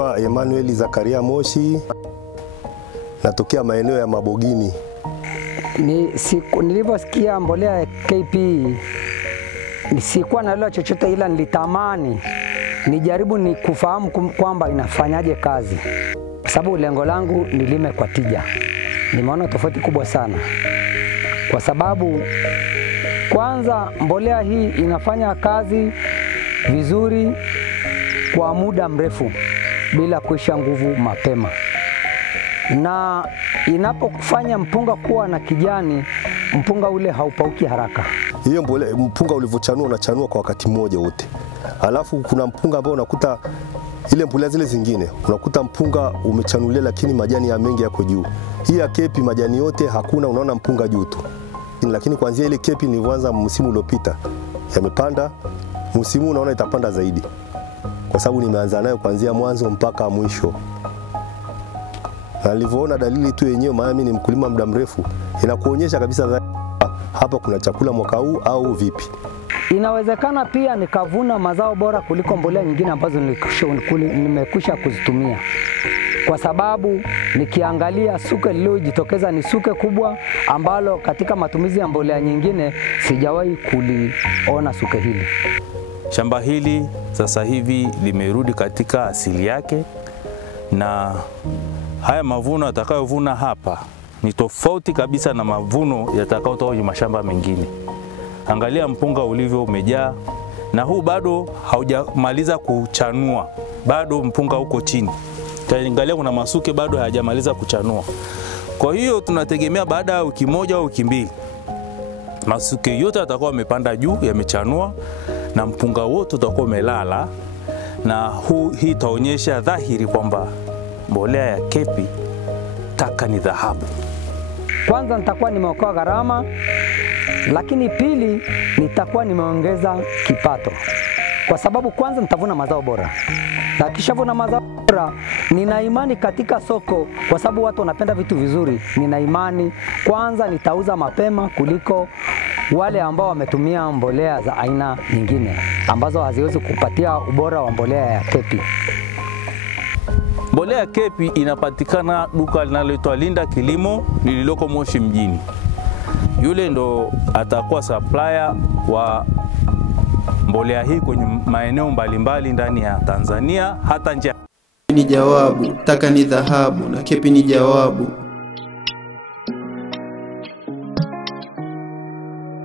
Naitwa Emmanuel Zakaria Moshi, natokea maeneo ya Mabogini. Nilivyosikia mbolea ya KP sikuwa naelewa chochote, ila nilitamani nijaribu ni kufahamu kwamba inafanyaje kazi, kwa sababu lengo langu nilime kwa tija. Nimeona tofauti kubwa sana, kwa sababu kwanza mbolea hii inafanya kazi vizuri kwa muda mrefu bila kuisha nguvu mapema, na inapofanya mpunga kuwa na kijani, mpunga ule haupauki haraka. Hiyo mbolea, mpunga ulivyochanua unachanua kwa wakati mmoja wote. Alafu kuna mpunga ambao unakuta ile mbolea zile zingine unakuta mpunga umechanulia lakini majani ya mengi yako juu. Hii ya kepi majani yote hakuna, unaona mpunga juu tu. Lakini kuanzia ile kepi nilianza msimu uliopita yamepanda, msimu unaona itapanda zaidi, kwa sababu nimeanza nayo kuanzia mwanzo mpaka mwisho. Na nilivyoona dalili tu yenyewe, maana mimi ni mkulima muda mrefu, inakuonyesha kabisa hapa kuna chakula mwaka huu au vipi. Inawezekana pia nikavuna mazao bora kuliko mbolea nyingine ambazo nimekwisha kuzitumia, kwa sababu nikiangalia suke lililojitokeza ni suke kubwa ambalo katika matumizi ya mbolea nyingine sijawahi kuliona suke hili. Shamba hili sasa hivi limerudi katika asili yake, na haya mavuno yatakayovuna hapa ni tofauti kabisa na mavuno yatakayotoka kwenye mashamba mengine. Angalia mpunga ulivyo umejaa, na huu bado haujamaliza kuchanua, bado mpunga uko chini. Angalia kuna masuke bado hayajamaliza kuchanua. Kwa hiyo tunategemea baada ya wiki moja au wiki mbili masuke yote yatakuwa yamepanda juu, yamechanua, na mpunga wote utakuwa umelala, na hii itaonyesha dhahiri kwamba mbolea ya KP taka ni dhahabu. Kwanza nitakuwa nimeokoa gharama, lakini pili nitakuwa nimeongeza kipato, kwa sababu kwanza nitavuna mazao bora, na kisha vuna mazao bora, nina imani katika soko, kwa sababu watu wanapenda vitu vizuri. Nina imani kwanza nitauza mapema kuliko wale ambao wametumia mbolea za aina nyingine ambazo haziwezi kupatia ubora wa mbolea ya KP. Mbolea ya KP inapatikana duka linaloitwa Linda Kilimo lililoko Moshi mjini. Yule ndo atakuwa supplier wa mbolea hii kwenye maeneo mbalimbali ndani ya Tanzania hata nje. Ni jawabu, taka ni dhahabu na KP ni jawabu.